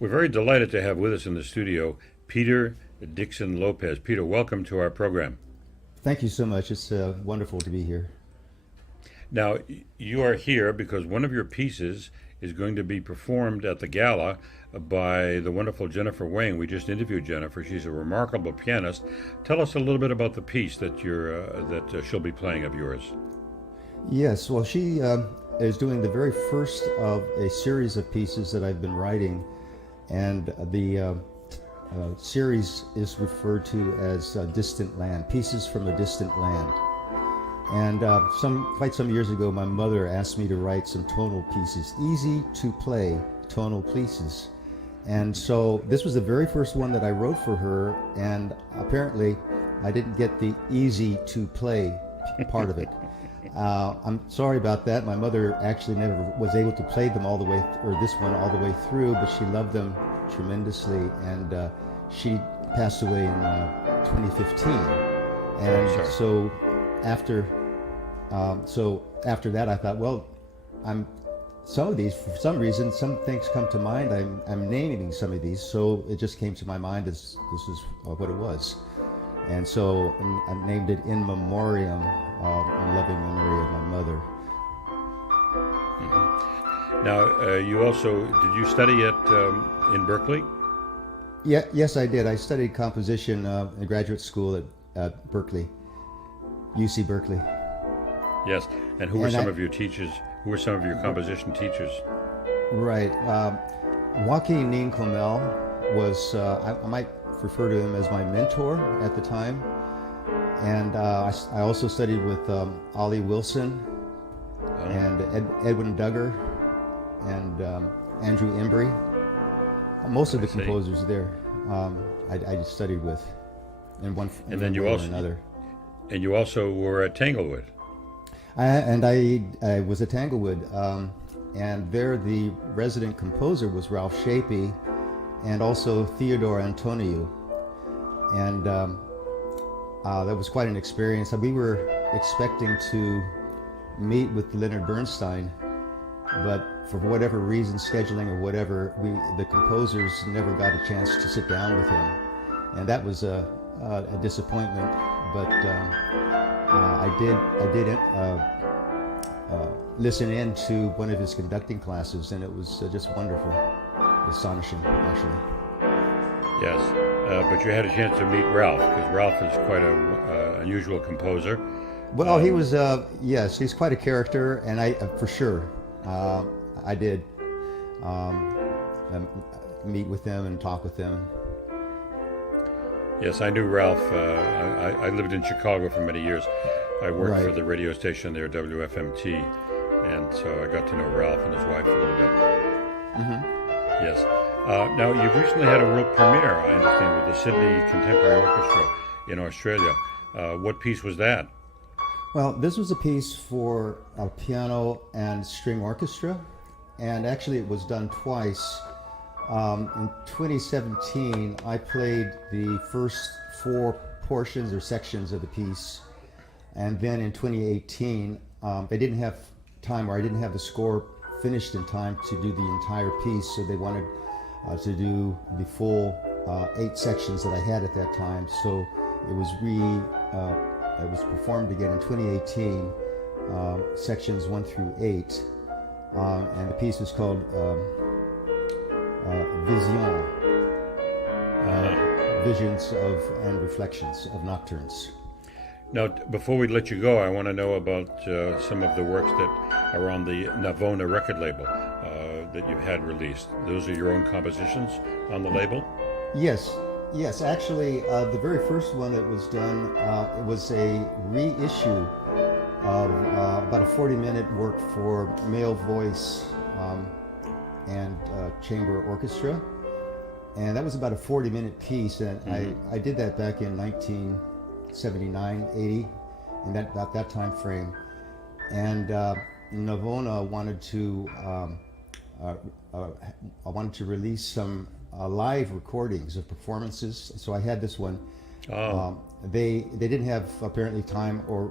We're very delighted to have with us in the studio Peter Dickson Lopez. Peter, welcome to our program. Thank you so much. It's wonderful to be here. Now, you are here because one of your pieces is going to be performed at the gala by the wonderful Jennifer Wang. We just interviewed Jennifer. She's a remarkable pianist. Tell us a little bit about the piece that she'll be playing of yours. Yes, well, she is doing the very first of a series of pieces that I've been writing, and the series is referred to as Distant Land, Pieces from a Distant Land. And quite some years ago, my mother asked me to write some tonal pieces, easy to play tonal pieces. And so this was the very first one that I wrote for her, and apparently I didn't get the easy to play part of it. I'm sorry about that. My mother actually never was able to play them all the way, or this one all the way through, but she loved them tremendously, and she passed away in 2015. And so after that, I thought, well, some of these, for some reason, some things come to mind. I'm naming some of these, so it just came to my mind as this is what it was. And so I named it In Memoriam, in loving memory of my mother. Mm-hmm. Now, did you study in Berkeley? Yeah, yes, I did. I studied composition in graduate school at Berkeley, UC Berkeley. Yes, and who were some of your teachers? Who were some of your composition teachers? Right. Joaquin Nin Comel was, I might refer to him as my mentor at the time. And I also studied with Ollie Wilson and Edwin Duggar and Andrew Embry. Most of the composers there I just studied with in one and then you way also or another. And you also were at Tanglewood. I was at Tanglewood, and there the resident composer was Ralph Shapey, and also Theodore Antoniou, and that was quite an experience. We were expecting to meet with Leonard Bernstein, but for whatever reason, scheduling or whatever, the composers never got a chance to sit down with him, and that was a disappointment. But I did listen in to one of his conducting classes, and it was just wonderful, astonishing, actually. Yes, but you had a chance to meet Ralph, because Ralph is quite a unusual composer. Well, he was, yes, he's quite a character, and I, for sure, I did meet with him and talk with him. Yes, I knew Ralph. I lived in Chicago for many years. I worked for the radio station there, WFMT, and so I got to know Ralph and his wife a little bit. Mm-hmm. Yes. Now, you've recently had a world premiere, I understand, with the Sydney Contemporary Orchestra in Australia. What piece was that? Well, this was a piece for a piano and string orchestra, and actually it was done twice. In 2017, I played the first 4 portions or sections of the piece, and then in 2018, they didn't have time, or I didn't have the score finished in time to do the entire piece, so they wanted to do the full 8 sections that I had at that time. So it was performed again in 2018, sections 1 through 8, and the piece was called Vision, Visions of and Reflections of Nocturnes. Now, before we let you go, I want to know about some of the works that are on the Navona record label that you've had released. Those are your own compositions on the label? Yes. Actually, the very first one that was done, it was a reissue of about a 40-minute work for male voice and chamber orchestra, and that was about a 40-minute piece, and I did that back in 1979, 80, in that time frame. And Navona wanted to release some live recordings of performances, so I had this one. They didn't have apparently time or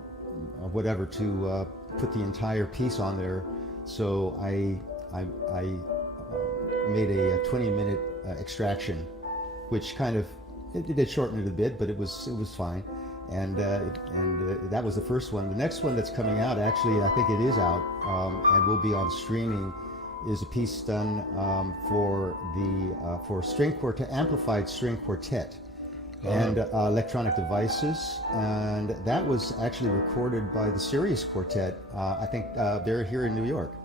whatever to put the entire piece on there, so I made a 20-minute extraction, which kind of it did shorten it a bit, but it was fine. And that was the first one. The next one that's coming out, actually, I think it is out and will be on streaming, is a piece done for string quartet, amplified string quartet, and electronic devices. And that was actually recorded by the Sirius Quartet. I think they're here in New York.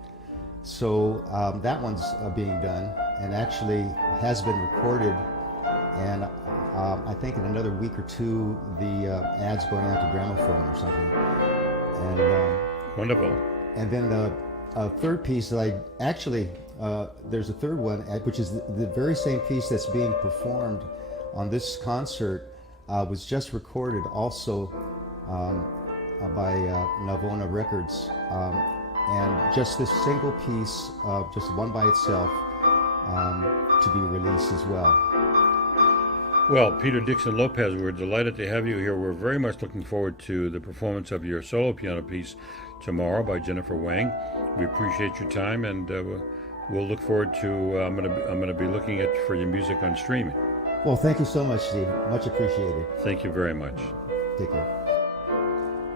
So that one's being done and actually has been recorded. And I think in another week or two, the ad's going out to gramophone or something. And wonderful. And then a third piece that I actually, there's a third one, which is the very same piece that's being performed on this concert, was just recorded also by Navona Records. And just this single piece, just one by itself, to be released as well. Well, Peter Dickson Lopez, we're delighted to have you here. We're very much looking forward to the performance of your solo piano piece tomorrow by Jennifer Wang. We appreciate your time, and we'll look forward to. I'm going to be looking for your music on streaming. Well, thank you so much, Steve. Much appreciated. Thank you very much. Take care.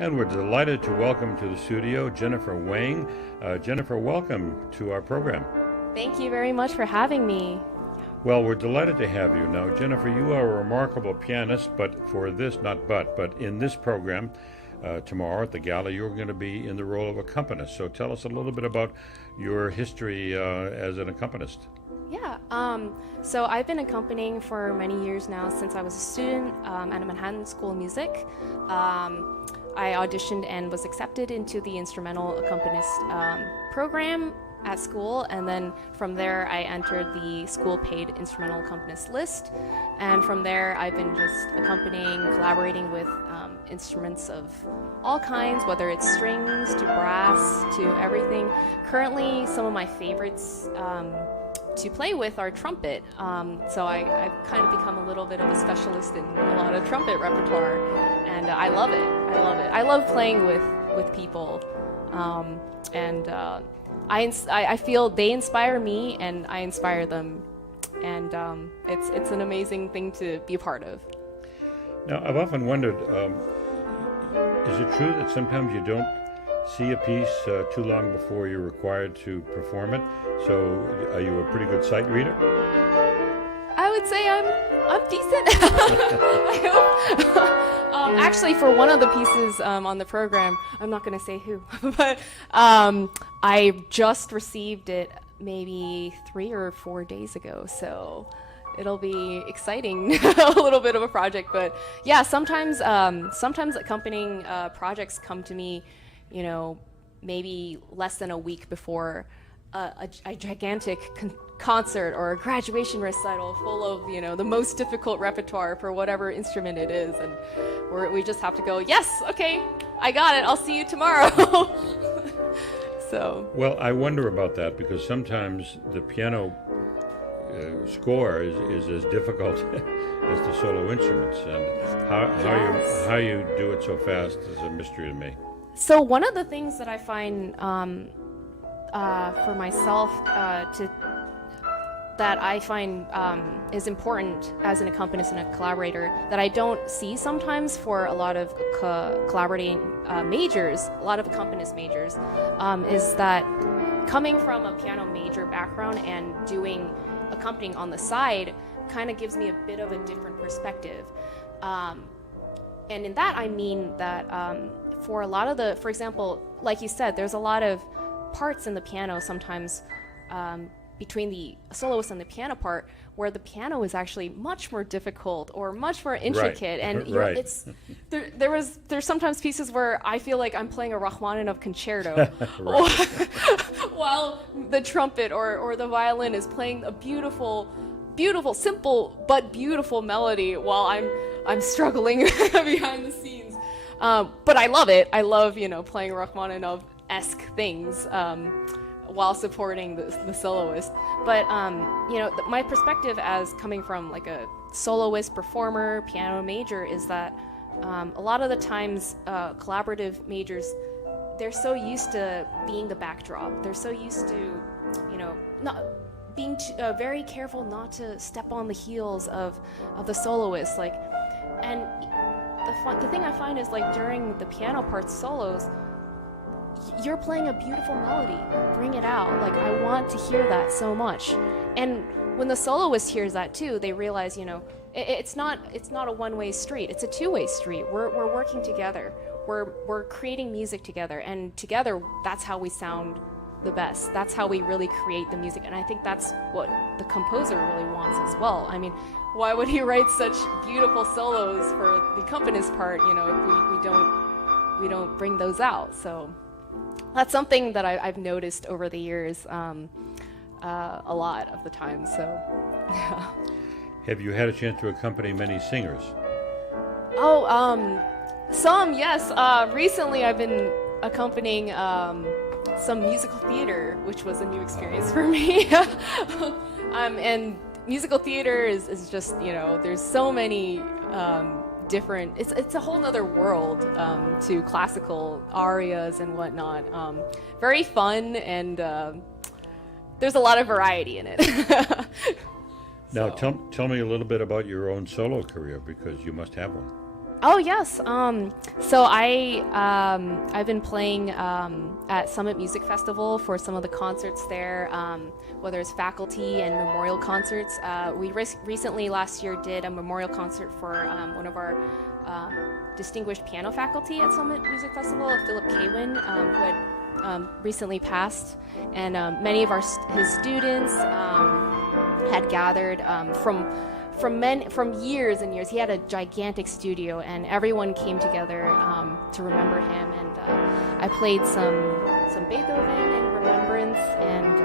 And we're delighted to welcome to the studio Jennifer Wang. Jennifer, welcome to our program. Thank you very much for having me. Well, we're delighted to have you. Now, Jennifer, you are a remarkable pianist, but in this program tomorrow at the gala, you're going to be in the role of accompanist. So tell us a little bit about your history as an accompanist. Yeah, so I've been accompanying for many years now, since I was a student at a Manhattan School of Music. I auditioned and was accepted into the instrumental accompanist program at school, and then from there I entered the school paid instrumental accompanist list, and from there I've been just accompanying, collaborating with instruments of all kinds, whether it's strings to brass to everything. Currently, some of my favorites to play with are trumpet, so I've kind of become a little bit of a specialist in a lot of trumpet repertoire, and I love it. I love playing with people, and I feel they inspire me and I inspire them, and it's an amazing thing to be a part of. Now, I've often wondered, is it true that sometimes you don't see a piece too long before you're required to perform it? So are you a pretty good sight reader? I would say I'm decent. I hope. Actually, for one of the pieces on the program, I'm not going to say who, but I just received it maybe 3 or 4 days ago, so it'll be exciting, a little bit of a project. But yeah, sometimes accompanying projects come to me, maybe less than a week before a gigantic concert or a graduation recital full of, the most difficult repertoire for whatever instrument it is, and we just have to go, yes, okay, I got it, I'll see you tomorrow. So. Well, I wonder about that, because sometimes the piano score is as difficult as the solo instruments, and how you do it so fast is a mystery to me. So one of the things that I find for myself that I find is important as an accompanist and a collaborator that I don't see sometimes for a lot of collaborating majors, a lot of accompanist majors, is that coming from a piano major background and doing accompanying on the side kind of gives me a bit of a different perspective. And in that I mean that for a lot of for example, like you said, there's a lot of parts in the piano sometimes between the soloist and the piano part where the piano is actually much more difficult or much more intricate, and it's there's sometimes pieces where I feel like I'm playing a Rachmaninoff concerto while the trumpet or the violin is playing a beautiful, simple but beautiful melody while I'm struggling behind the scenes. But I love it. I love playing Rachmaninoff-esque things while supporting the soloist. But my perspective as coming from like a soloist, performer, piano major is that a lot of the times collaborative majors, they're so used to being the backdrop. They're so used to being very careful not to step on the heels of the soloist. Like, and the thing I find is, like, during the piano parts solos, you're playing a beautiful melody. Bring it out. Like, I want to hear that so much. And when the soloist hears that too, they realize, you know, it's not a one-way street. It's a two-way street. We're working together. We're creating music together, and together, that's how we sound the best. That's how we really create the music, and I think that's what the composer really wants as well. I mean, why would he write such beautiful solos for the accompanist part, you know, if we don't bring those out? So that's something that I've noticed over the years a lot of the time. So yeah. Have you had a chance to accompany many singers? Oh, some, yes. Recently I've been accompanying some musical theater, which was a new experience for me. And musical theater is just, you know, there's so many different, it's a whole nother world to classical arias and whatnot. Very fun, and there's a lot of variety in it. Now, tell me a little bit about your own solo career, because you must have one. Oh yes. So I've been playing at Summit Music Festival for some of the concerts there, whether it's faculty and memorial concerts. We recently last year did a memorial concert for one of our distinguished piano faculty at Summit Music Festival, Philip Kawin, who had recently passed, and many of his students had gathered from years and years. He had a gigantic studio, and everyone came together to remember him. And I played some Beethoven in remembrance. And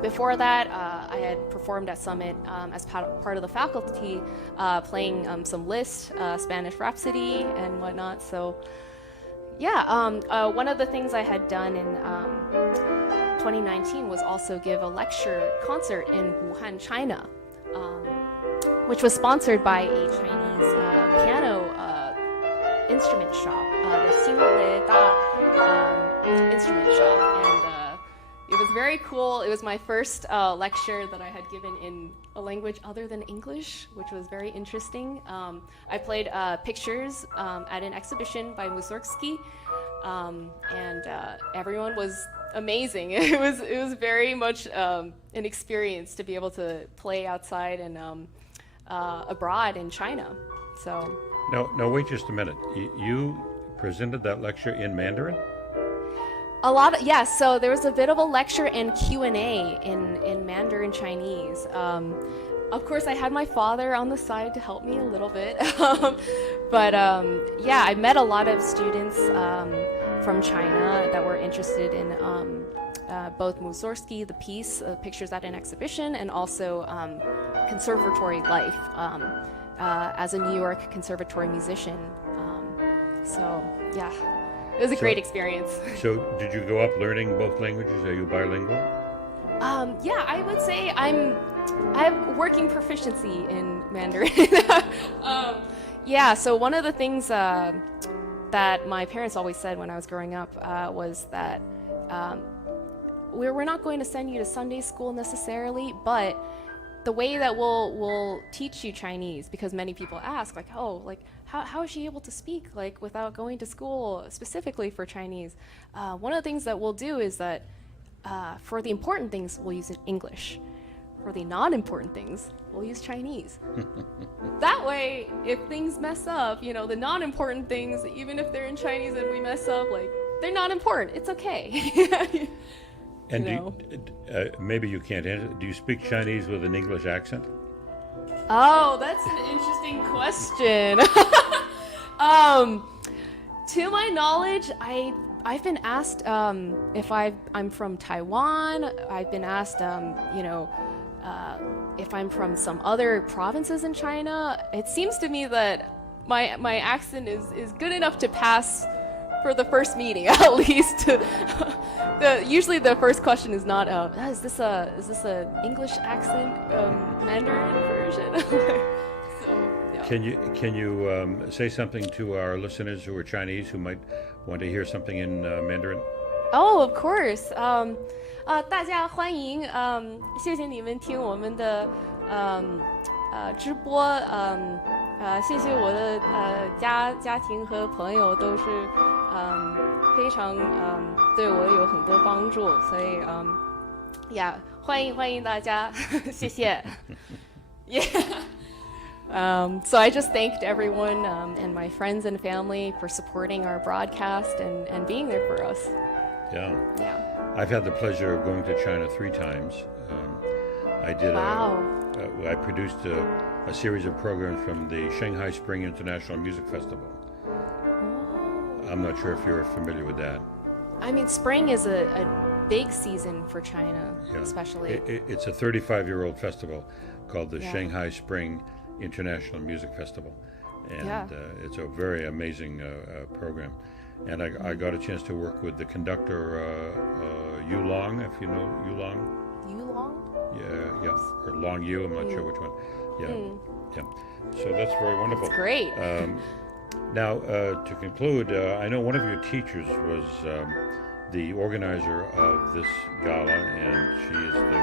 before that, I had performed at Summit as part of the faculty, playing some Liszt, Spanish Rhapsody, and whatnot. So yeah, one of the things I had done in 2019 was also give a lecture concert in Wuhan, China, which was sponsored by a Chinese piano instrument shop, the Xingle Da instrument shop, and it was very cool. It was my first lecture that I had given in a language other than English, which was very interesting. I played pictures at an exhibition by Mussorgsky, and everyone was amazing. It was very much an experience to be able to play outside and abroad in China. So No, wait just a minute. You presented that lecture in Mandarin? Yes. So there was a bit of a lecture and Q&A in Mandarin Chinese. Of course, I had my father on the side to help me a little bit, but yeah, I met a lot of students from China that were interested in both Mussorgsky, the piece, pictures at an exhibition, and also conservatory life as a New York conservatory musician. So yeah, it was a great experience. So did you go up learning both languages? Are you bilingual? Yeah, I would say I have working proficiency in Mandarin. Yeah, so one of the things that my parents always said when I was growing up was that we're not going to send you to Sunday school necessarily, but the way that we'll teach you Chinese, because many people ask, like, oh, like, how is she able to speak, like, without going to school specifically for Chinese? One of the things that we'll do is that for the important things, we'll use English. For the non-important things, we'll use Chinese. That way, if things mess up, you know, the non-important things, even if they're in Chinese and we mess up, like, they're not important. It's okay. And maybe you can't answer. Do you speak Chinese with an English accent? Oh, that's an interesting question. To my knowledge, I've been asked if I'm from Taiwan. I've been asked, if I'm from some other provinces in China. It seems to me that my accent is good enough to pass for the first meeting, at least. Usually the first question is not, is this a English accent Mandarin version? So, yeah. Can you say something to our listeners who are Chinese who might want to hear something in Mandarin? Oh, of course. 大家欢迎，谢谢你们听我们的直播，谢谢我的家庭和朋友都是非常对我有很多帮助，所以呀，欢迎大家，谢谢。Yeah. So I just thanked everyone and my friends and family for supporting our broadcast and being there for us. Yeah. Yeah. I've had the pleasure of going to China 3 times. I did Wow. I produced a series of programs from the Shanghai Spring International Music Festival. I'm not sure if you're familiar with that. I mean, spring is a big season for China, Yeah. especially. It's a 35-year-old festival called the Yeah. Shanghai Spring International Music Festival. And Yeah. It's a very amazing program. And I got a chance to work with the conductor, Yu Long, if you know Yu Long. Yulong? Yeah, or Long Yu, I'm not sure which one. Yeah. So that's very wonderful. It's great. Now, to conclude, I know one of your teachers was the organizer of this gala, and she is the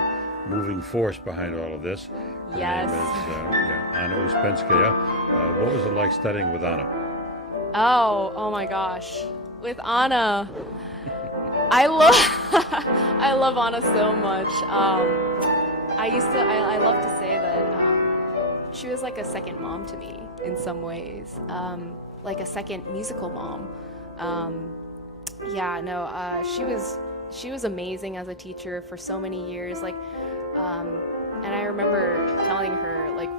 moving force behind all of this. Her Yes. name is Anna Uspenskaya. What was it like studying with Anna? Oh my gosh. With Anna, I love Anna so much. I love to say that she was like a second mom to me in some ways, like a second musical mom. She was amazing as a teacher for so many years. And I remember telling her, like,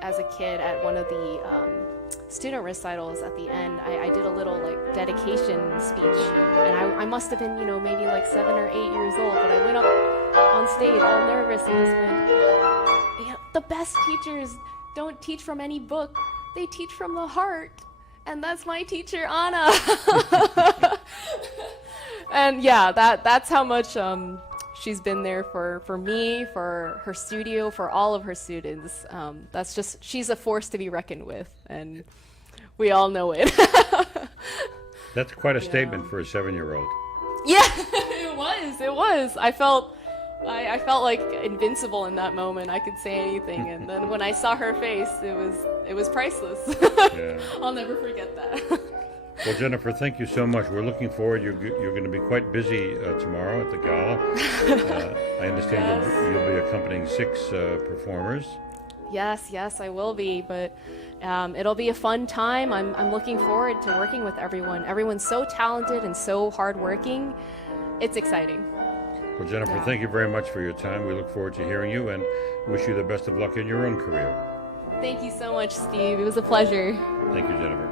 as a kid at one of the student recitals at the end, I did a little like dedication speech, and I must have been, maybe like 7 or 8 years old, but I went up on stage all nervous and just went, the best teachers don't teach from any book, they teach from the heart, and that's my teacher, Anna. And yeah, that's how much she's been there for me, for her studio, for all of her students. She's a force to be reckoned with, and we all know it. That's quite a statement for a 7-year-old. Yeah, it was. I felt like invincible in that moment. I could say anything, and then when I saw her face, it was priceless. Yeah. I'll never forget that. Well, Jennifer, thank you so much. We're looking forward. You're going to be quite busy tomorrow at the gala. I understand you'll be accompanying 6 performers. Yes, I will be, but it'll be a fun time. I'm looking forward to working with everyone. Everyone's so talented and so hardworking. It's exciting. Well, Jennifer, thank you very much for your time. We look forward to hearing you and wish you the best of luck in your own career. Thank you so much, Steve. It was a pleasure. Thank you, Jennifer.